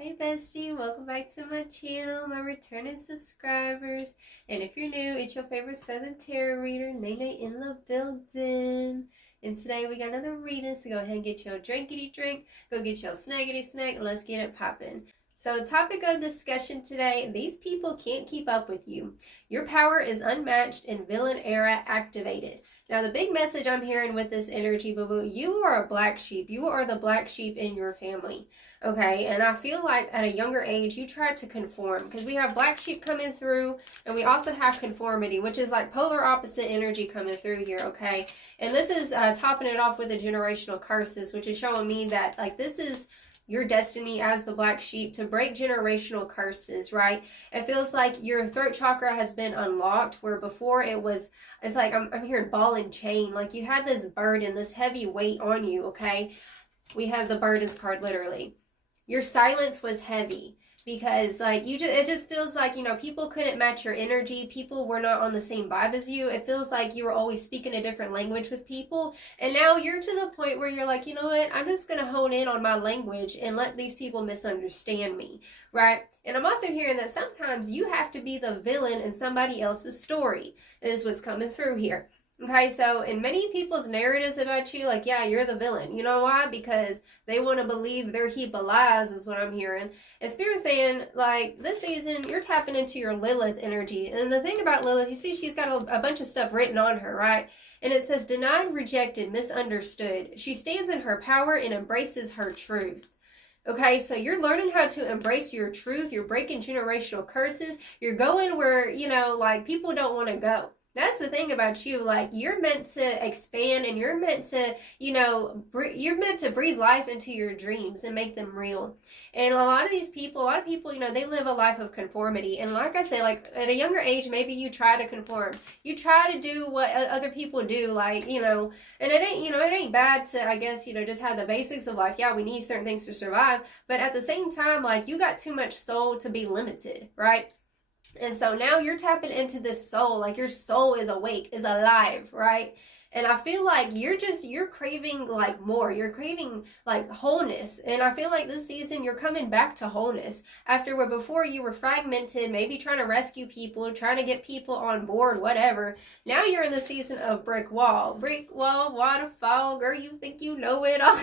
Hey bestie, welcome back to my channel, my returning subscribers. And if you're new, it's your favorite Southern Tarot reader, Nene in the building. And today we got another reading, so go ahead and get your drinkity drink, go get your snackity snack, and let's get it popping. So topic of discussion today, these people can't keep up with you. Your power is unmatched and villain era activated. Now the big message I'm hearing with this energy, boo-boo, you are a black sheep. You are the black sheep in your family, okay? And I feel like at a younger age, you tried to conform because we have black sheep coming through and we also have conformity, which is like polar opposite energy coming through here, okay? And this is topping it off with the generational curses, which is showing me that like this is your destiny as the black sheep to break generational curses, right? It feels like your throat chakra has been unlocked where before it's like I'm hearing ball and chain, like you had this burden, this heavy weight on you, okay? We have the burdens card literally. Your silence was heavy because like it just feels like, you know, people couldn't match your energy. People were not on the same vibe as you. It feels like you were always speaking a different language with people. And now you're to the point where you're like, you know what? I'm just going to hone in on my language and let these people misunderstand me, right? And I'm also hearing that sometimes you have to be the villain in somebody else's story is what's coming through here. Okay, so in many people's narratives about you, like, yeah, you're the villain. You know why? Because they want to believe their heap of lies is what I'm hearing. And Spirit's saying, like, this season, you're tapping into your Lilith energy. And the thing about Lilith, you see she's got a bunch of stuff written on her, right? And it says, denied, rejected, misunderstood. She stands in her power and embraces her truth. Okay, so you're learning how to embrace your truth. You're breaking generational curses. You're going where, you know, like, people don't want to go. That's the thing about you, like you're meant to expand and you're meant to, you know, you're meant to breathe life into your dreams and make them real. And a lot of people, you know, they live a life of conformity. And like I say, like at a younger age, maybe you try to conform. You try to do what other people do, like, you know, and it ain't bad to, I guess, you know, just have the basics of life. Yeah, we need certain things to survive. But at the same time, like you got too much soul to be limited, right? And so now you're tapping into this soul, like your soul is awake, is alive, right? And I feel like you're craving like more. You're craving like wholeness. And I feel like this season you're coming back to wholeness. After where before you were fragmented, maybe trying to rescue people, trying to get people on board, whatever. Now you're in the season of brick wall. Brick wall, waterfall, girl, you think you know it all.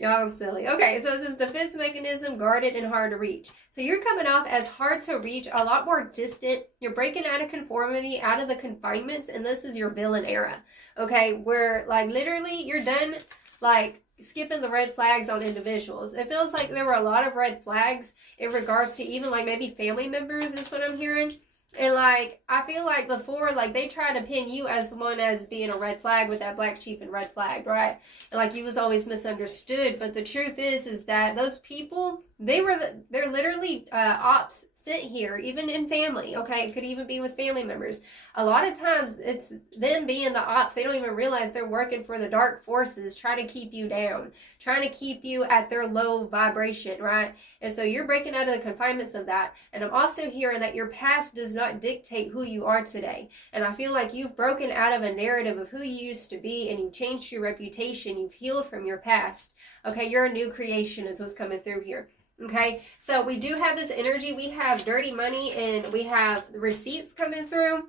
Y'all, I'm silly. Okay, so it says defense mechanism, guarded and hard to reach. So you're coming off as hard to reach, a lot more distant. You're breaking out of conformity, out of the confinements, and this is your villain era. Okay, where like literally you're done like skipping the red flags on individuals. It feels like there were a lot of red flags in regards to even like maybe family members is what I'm hearing. And like I feel like before like they try to pin you as the one as being a red flag with that black sheep and red flag, right? And like you was always misunderstood. But the truth is that those people, they're literally ops sent here, even in family. Okay, it could even be with family members. A lot of times it's them being the ops. They don't even realize they're working for the dark forces, trying to keep you down, trying to keep you at their low vibration, right? And so you're breaking out of the confinements of that. And I'm also hearing that your past does not dictate who you are today. And I feel like you've broken out of a narrative of who you used to be and you've changed your reputation. You've healed from your past. Okay, you're a new creation is what's coming through here. Okay, so we do have this energy. We have dirty money and we have receipts coming through.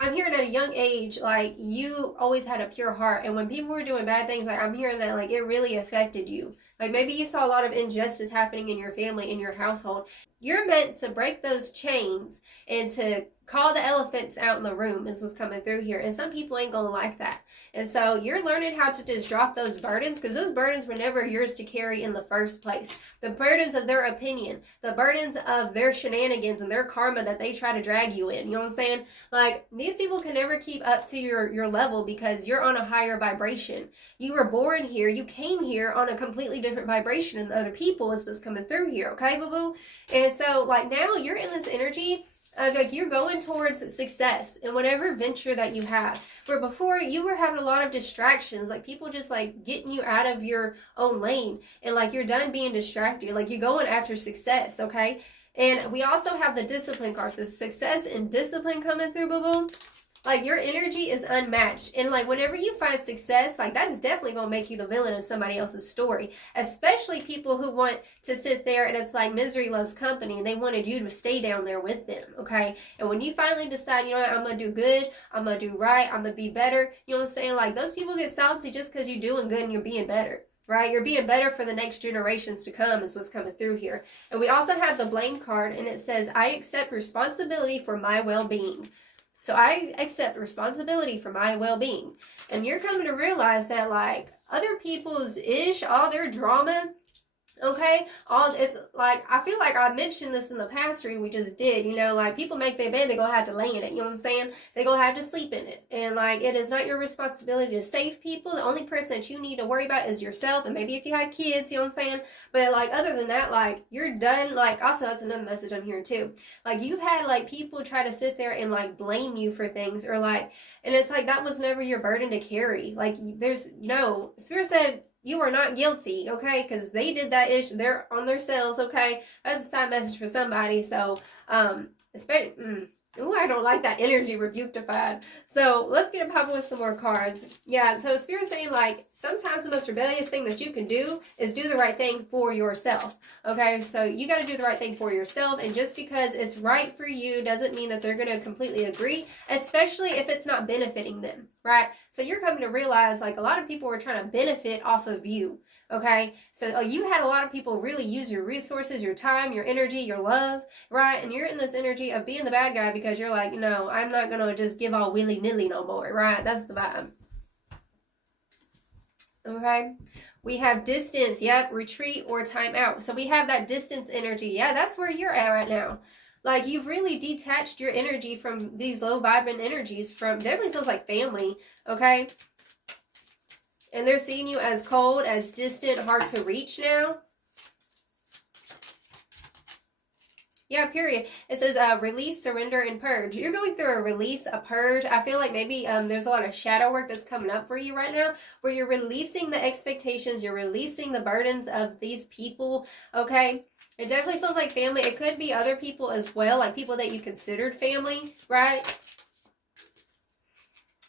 I'm hearing at a young age, like you always had a pure heart. And when people were doing bad things, like I'm hearing that like it really affected you. Like maybe you saw a lot of injustice happening in your family, in your household. You're meant to break those chains and to call the elephants out in the room is what's coming through here. And some people ain't gonna like that. And so you're learning how to just drop those burdens because those burdens were never yours to carry in the first place. The burdens of their opinion, the burdens of their shenanigans and their karma that they try to drag you in. You know what I'm saying? Like these people can never keep up to your level because you're on a higher vibration. You were born here. You came here on a completely different vibration than other people is what's coming through here. Okay, boo-boo? And so like now you're in this energy like you're going towards success in whatever venture that you have. Where before you were having a lot of distractions, like people just like getting you out of your own lane and like you're done being distracted. Like you're going after success, okay? And we also have the discipline card. So success and discipline coming through, boo-boo. Like, your energy is unmatched. And, like, whenever you find success, like, that's definitely going to make you the villain in somebody else's story. Especially people who want to sit there and it's like misery loves company and they wanted you to stay down there with them, okay? And when you finally decide, you know what, I'm going to do good, I'm going to do right, I'm going to be better, you know what I'm saying? Like, those people get salty just because you're doing good and you're being better. Right? You're being better for the next generations to come is what's coming through here. And we also have the blame card, and it says, I accept responsibility for my well-being. So I accept responsibility for my well-being. And you're coming to realize that, like, other people's all their drama, okay, it's like, I feel like I mentioned this in the past reading we just did, you know, like, people make their bed, they're gonna have to lay in it, you know what I'm saying? They're gonna have to sleep in it. And, like, it is not your responsibility to save people. The only person that you need to worry about is yourself, and maybe if you had kids, you know what I'm saying? But, like, other than that, like, you're done. Like, also, that's another message I'm hearing too. Like, you've had, like, people try to sit there and, like, blame you for things, or, like, and it's like, that was never your burden to carry. Like, Spirit said, you are not guilty, okay? Because they did that ish. They're on themselves, okay? That's a side message for somebody. So, ooh, I don't like that energy, rebuktified. So let's get it popping with some more cards. Yeah, so Spirit's saying, like, sometimes the most rebellious thing that you can do is do the right thing for yourself. Okay, so you got to do the right thing for yourself. And just because it's right for you doesn't mean that they're going to completely agree, especially if it's not benefiting them, right? So you're coming to realize, like, a lot of people are trying to benefit off of you. Okay, so you had a lot of people really use your resources, your time, your energy, your love, right? And you're in this energy of being the bad guy because you're like, no, I'm not going to just give all willy-nilly no more, right? That's the vibe. Okay, we have distance, yep, retreat or time out. So we have that distance energy. Yeah, that's where you're at right now. Like, you've really detached your energy from these low vibrant energies from, definitely feels like family, okay? And they're seeing you as cold, as distant, hard to reach now. Yeah, period. It says release, surrender, and purge. You're going through a release, a purge. I feel like maybe there's a lot of shadow work that's coming up for you right now, where you're releasing the expectations, you're releasing the burdens of these people, okay? It definitely feels like family. It could be other people as well, like people that you considered family, right?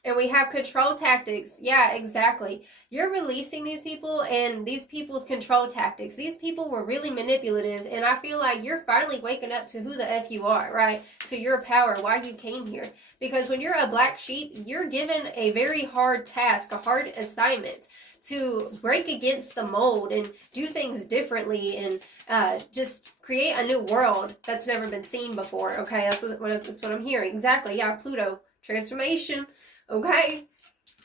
And we have control tactics. Yeah, exactly. You're releasing these people and these people's control tactics. These people were really manipulative, and I feel like you're finally waking up to who the F you are, right? To your power, why you came here. Because when you're a black sheep, you're given a very hard task, a hard assignment to break against the mold and do things differently and just create a new world that's never been seen before, okay? That's what I'm hearing. Exactly, yeah, Pluto, transformation. Okay,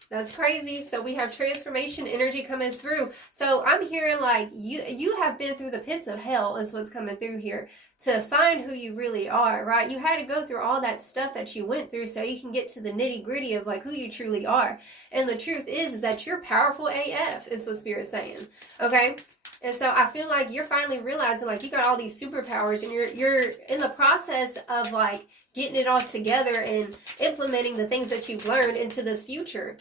that's crazy. So we have transformation energy coming through. So I'm hearing like you have been through the pits of hell is what's coming through here to find who you really are, right? You had to go through all that stuff that you went through so you can get to the nitty gritty of like who you truly are. And the truth is that you're powerful AF is what Spirit's saying, okay? And so I feel like you're finally realizing like you got all these superpowers and you're in the process of like getting it all together and implementing the things that you've learned into this future.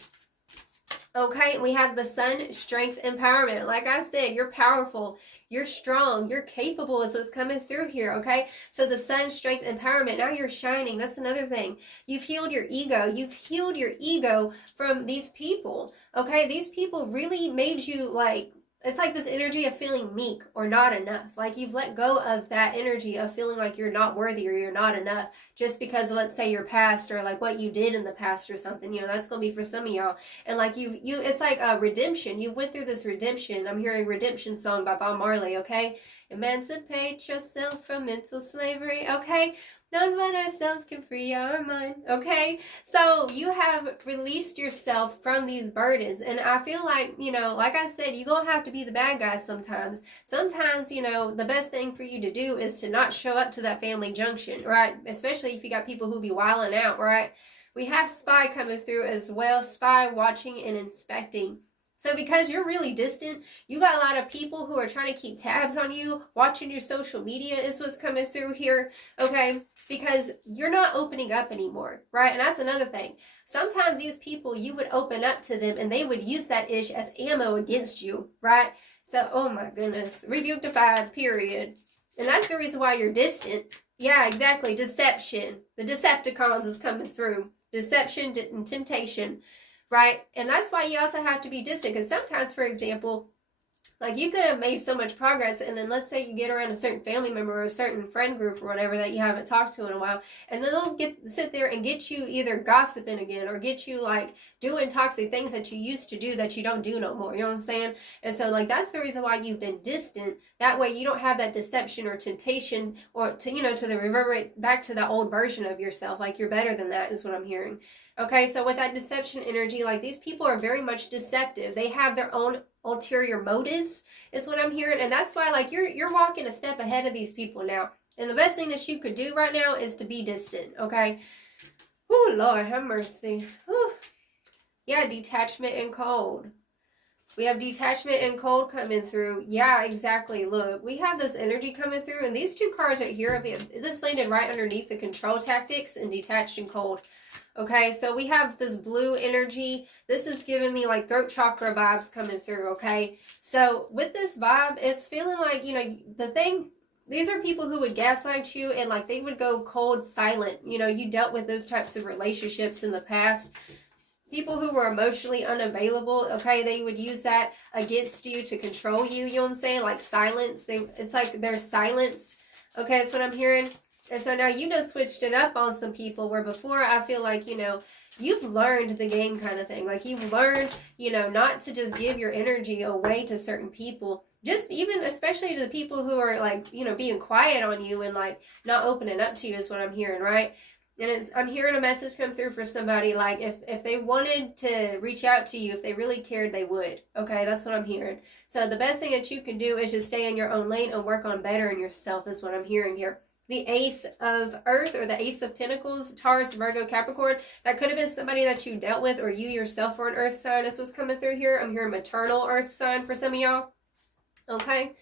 Okay, we have the sun, strength, empowerment. Like I said, you're powerful, you're strong, you're capable is what's coming through here, okay? So the sun, strength, empowerment, now you're shining. That's another thing. You've healed your ego. You've healed your ego from these people, okay? These people really made you like, it's like this energy of feeling meek or not enough. Like you've let go of that energy of feeling like you're not worthy or you're not enough just because, let's say, your past or like what you did in the past or something. You know, that's going to be for some of y'all. And like it's like a redemption. You went through this redemption. I'm hearing redemption song by Bob Marley, okay? Emancipate yourself from mental slavery, okay? None but ourselves can free our mind, okay? So you have released yourself from these burdens. And I feel like, you know, like I said, you're going to have to be the bad guy sometimes. Sometimes, you know, the best thing for you to do is to not show up to that family junction, right? Especially if you got people who be wilding out, right? We have spy coming through as well. Spy, watching, and inspecting. So because you're really distant, you got a lot of people who are trying to keep tabs on you, watching your social media is what's coming through here, okay? Because you're not opening up anymore, right? And that's another thing. Sometimes these people, you would open up to them and they would use that ish as ammo against you, right? So, oh my goodness, rebuktified, period. And that's the reason why you're distant. Yeah, exactly, deception. The Decepticons is coming through. deception, and temptation, right? And that's why you also have to be distant, because sometimes, for example, like you could have made so much progress, and then let's say you get around a certain family member or a certain friend group or whatever that you haven't talked to in a while, and then they'll sit there and get you either gossiping again or get you like doing toxic things that you used to do that you don't do no more. You know what I'm saying? And so like that's the reason why you've been distant. That way you don't have that deception or temptation or to to the reverberate back to the old version of yourself. Like you're better than that is what I'm hearing. Okay, so with that deception energy, like these people are very much deceptive. They have their own ulterior motives is what I'm hearing, and that's why like you're walking a step ahead of these people now. And the best thing that you could do right now is to be distant. Okay. Oh Lord have mercy. Whew. Yeah, detachment and cold. We have detachment and cold coming through. Yeah, exactly. Look, we have this energy coming through, and these two cards right here, this landed right underneath the control tactics and detached and cold. Okay, so we have this blue energy. This is giving me like throat chakra vibes coming through, okay? So with this vibe, it's feeling like, these are people who would gaslight you and like they would go cold, silent. You dealt with those types of relationships in the past. People who were emotionally unavailable, okay, they would use that against you to control you, you know what I'm saying? Like silence, it's like their silence, okay, that's what I'm hearing. And so now you done switched it up on some people where before I feel like, you've learned the game kind of thing. Like you've learned, not to just give your energy away to certain people. Just even, especially to the people who are like, being quiet on you and like not opening up to you is what I'm hearing, right? And I'm hearing a message come through for somebody, like if they wanted to reach out to you, if they really cared, they would. Okay, that's what I'm hearing. So the best thing that you can do is just stay in your own lane and work on bettering yourself is what I'm hearing here. The Ace of Earth or the Ace of Pentacles, Taurus, Virgo, Capricorn, that could have been somebody that you dealt with or you yourself were an Earth sign. That's what's coming through here. I'm hearing maternal Earth sign for some of y'all. Okay.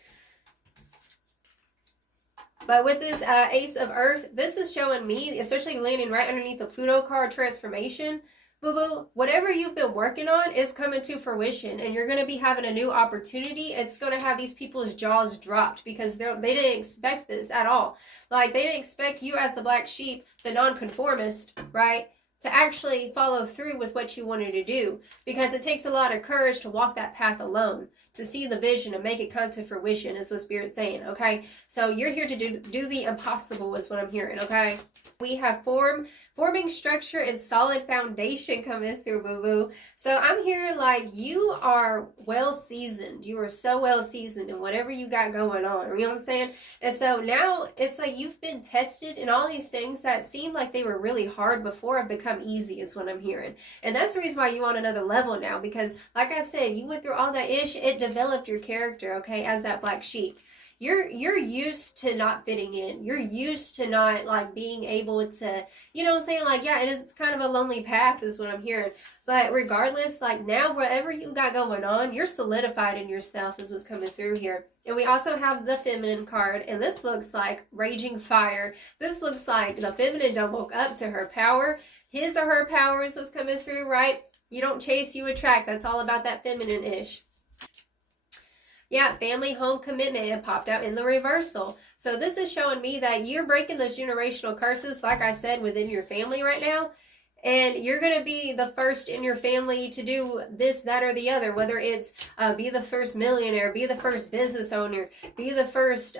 But with this Ace of Earth, this is showing me, especially landing right underneath the Pluto card, transformation. Boo-boo, whatever you've been working on is coming to fruition, and you're going to be having a new opportunity. It's going to have these people's jaws dropped because they didn't expect this at all. Like, they didn't expect you as the black sheep, the nonconformist, right, to actually follow through with what you wanted to do, because it takes a lot of courage to walk that path alone, to see the vision and make it come to fruition is what Spirit's saying, okay? So you're here to do the impossible is what I'm hearing, okay? We have forming structure and solid foundation coming through, boo-boo. So I'm hearing like you are well seasoned. You are so well seasoned in whatever you got going on. You know what I'm saying? And so now it's like you've been tested, and all these things that seemed like they were really hard before have become easy is what I'm hearing. And that's the reason why you on another level now, because like I said, you went through all that ish. It developed your character, okay, as that black sheep. You're used to not fitting in. You're used to not like being able to, you know what I'm saying? Like, yeah, it's kind of a lonely path is what I'm hearing. But regardless, like now, whatever you got going on, you're solidified in yourself is what's coming through here. And we also have the feminine card, and this looks like raging fire. This looks like the feminine done woke up to her power. His or her power is what's coming through, right? You don't chase, you attract. That's all about that feminine-ish. Yeah, family, home, commitment, it popped out in the reversal. So this is showing me that you're breaking those generational curses, like I said, within your family right now. And you're going to be the first in your family to do this, that, or the other. Whether it's be the first millionaire, be the first business owner, be the first,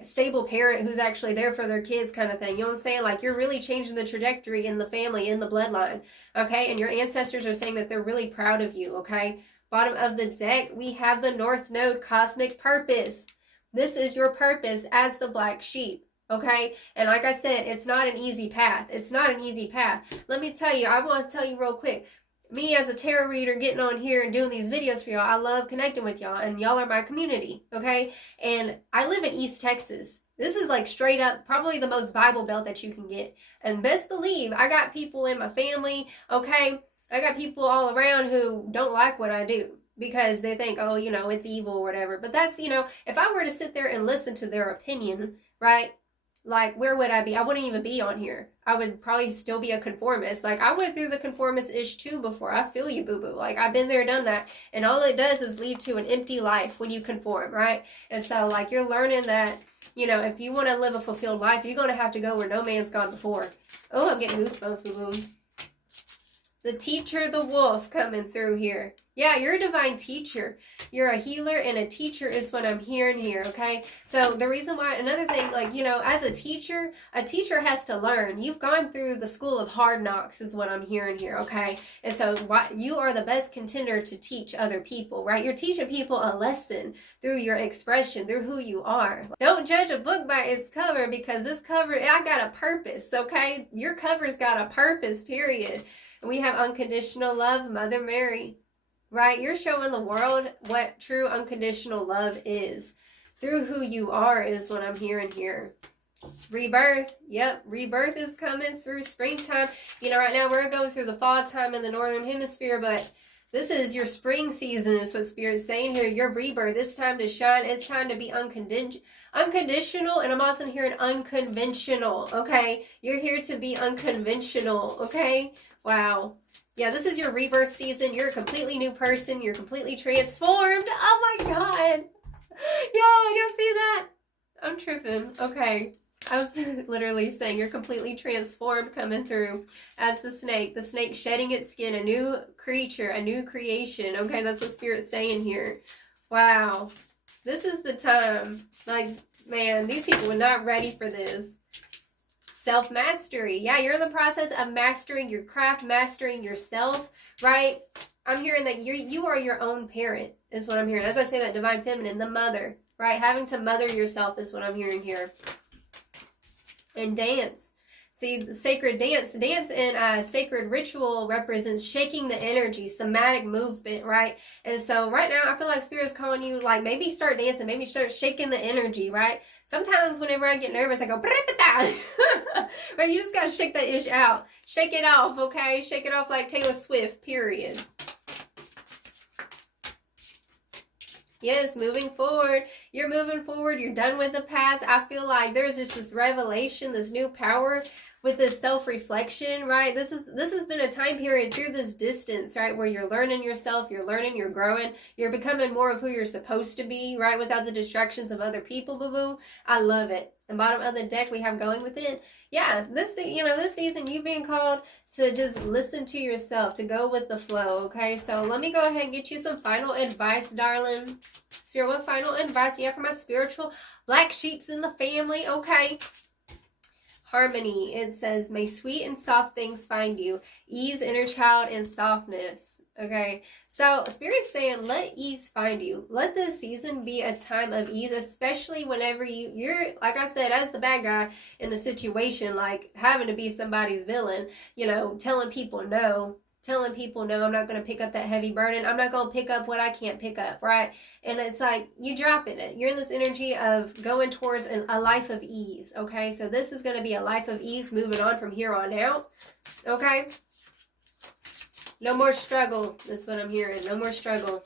stable parent who's actually there for their kids kind of thing. You know what I'm saying? Like you're really changing the trajectory in the family, in the bloodline. Okay? And your ancestors are saying that they're really proud of you. Okay? Bottom of the deck, we have the North Node, cosmic purpose. This is your purpose as the black sheep, okay? And like I said, it's not an easy path. It's not an easy path. Let me tell you, I want to tell you real quick. Me as a tarot reader getting on here and doing these videos for y'all, I love connecting with y'all, and y'all are my community, okay? And I live in East Texas. This is like straight up probably the most Bible Belt that you can get. And best believe, I got people in my family, okay? I got people all around who don't like what I do because they think, oh, it's evil or whatever. But that's, if I were to sit there and listen to their opinion, right? Like, where would I be? I wouldn't even be on here. I would probably still be a conformist. Like, I went through the conformist-ish too before. I feel you, boo-boo. Like, I've been there, done that. And all it does is lead to an empty life when you conform, right? And so, like, you're learning that you know, if you want to live a fulfilled life, you're going to have to go where no man's gone before. Oh, I'm getting goosebumps, boo-boo. The teacher, the wolf coming through here. Yeah, you're a divine teacher. You're a healer and a teacher is what I'm hearing here, okay? So the reason why, another thing, like, you know, as a teacher has to learn. You've gone through the school of hard knocks is what I'm hearing here, okay? And so you are the best contender to teach other people, right? You're teaching people a lesson through your expression, through who you are. Don't judge a book by its cover, because this cover, I got a purpose, okay? Your cover's got a purpose, period. And we have unconditional love, Mother Mary. Right? You're showing the world what true unconditional love is. Through who you are is what I'm hearing here. Rebirth. Yep, rebirth is coming through springtime. You know, right now we're going through the fall time in the northern hemisphere, but this is your spring season is what Spirit's saying here. Your rebirth. It's time to shine. It's time to be unconditional, and I'm also hearing unconventional, okay? You're here to be unconventional, okay? Wow. Yeah, this is your rebirth season. You're a completely new person. You're completely transformed. Oh my God. Y'all see that? I'm tripping. Okay. I was literally saying you're completely transformed coming through as the snake shedding its skin, a new creature, a new creation. Okay, that's what Spirit's saying here. Wow. This is the time. Like, man, these people were not ready for this. Self-mastery. Yeah, you're in the process of mastering your craft, mastering yourself, right? I'm hearing that you are your own parent is what I'm hearing. As I say that, divine feminine, the mother, right? Having to mother yourself is what I'm hearing here. And dance. See, the sacred dance in sacred ritual represents shaking the energy, somatic movement, right? And so right now, I feel like Spirit's calling you, like, maybe start dancing, maybe start shaking the energy, right? Sometimes whenever I get nervous, I go, right? You just got to shake that ish out. Shake it off, okay? Shake it off like Taylor Swift, period. Yes, moving forward. You're moving forward. You're done with the past. I feel like there's just this revelation, this new power with this self-reflection, right? This has been a time period through this distance, right? Where you're learning yourself, you're learning, you're growing, you're becoming more of who you're supposed to be, right? Without the distractions of other people, boo-boo. I love it. And bottom of the deck, we have going within. Yeah, this season, you've been called to just listen to yourself, to go with the flow, okay? So let me go ahead and get you some final advice, darling. Spirit, what final advice you have for my spiritual black sheeps in the family, okay? Harmony, it says, may sweet and soft things find you. Ease, inner child, and softness. Okay, so Spirit's saying, let ease find you. Let this season be a time of ease, especially whenever you're, like I said, as the bad guy in the situation, like having to be somebody's villain, you know, telling people no, I'm not going to pick up that heavy burden. I'm not going to pick up what I can't pick up, right? And it's like, you dropping it. You're in this energy of going towards a life of ease, okay? So this is going to be a life of ease moving on from here on out, okay? No more struggle. That's what I'm hearing. No more struggle.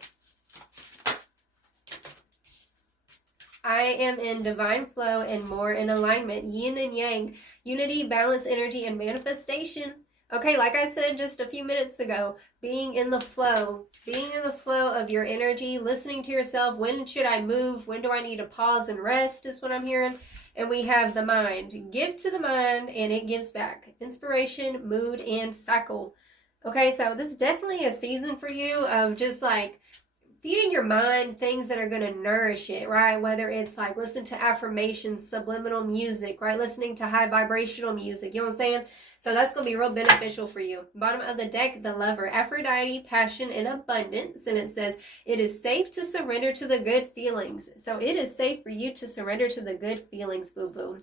I am in divine flow and more in alignment. Yin and yang. Unity, balance, energy, and manifestation. Okay, like I said just a few minutes ago, being in the flow of your energy, listening to yourself. When should I move? When do I need to pause and rest is what I'm hearing. And we have the mind. Give to the mind and it gives back. Inspiration, mood, and cycle. Okay, so this is definitely a season for you of just like feeding your mind things that are going to nourish it, right? Whether it's like listen to affirmations, subliminal music, right? Listening to high vibrational music, you know what I'm saying? So that's going to be real beneficial for you. Bottom of the deck, the Lover, Aphrodite, passion, and abundance. And it says, it is safe to surrender to the good feelings. So it is safe for you to surrender to the good feelings, boo-boo.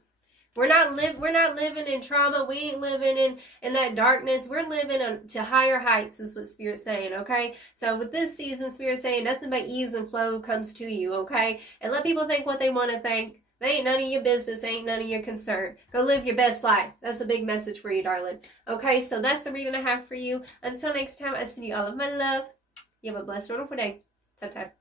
We're not living in trauma. We ain't living in that darkness. We're living to higher heights is what Spirit's saying, okay? So with this season, Spirit's saying nothing but ease and flow comes to you, okay? And let people think what they want to think. They ain't none of your business. Ain't none of your concern. Go live your best life. That's the big message for you, darling. Okay, so that's the reading I have for you. Until next time, I send you all of my love. You have a blessed, wonderful day. Ta-ta.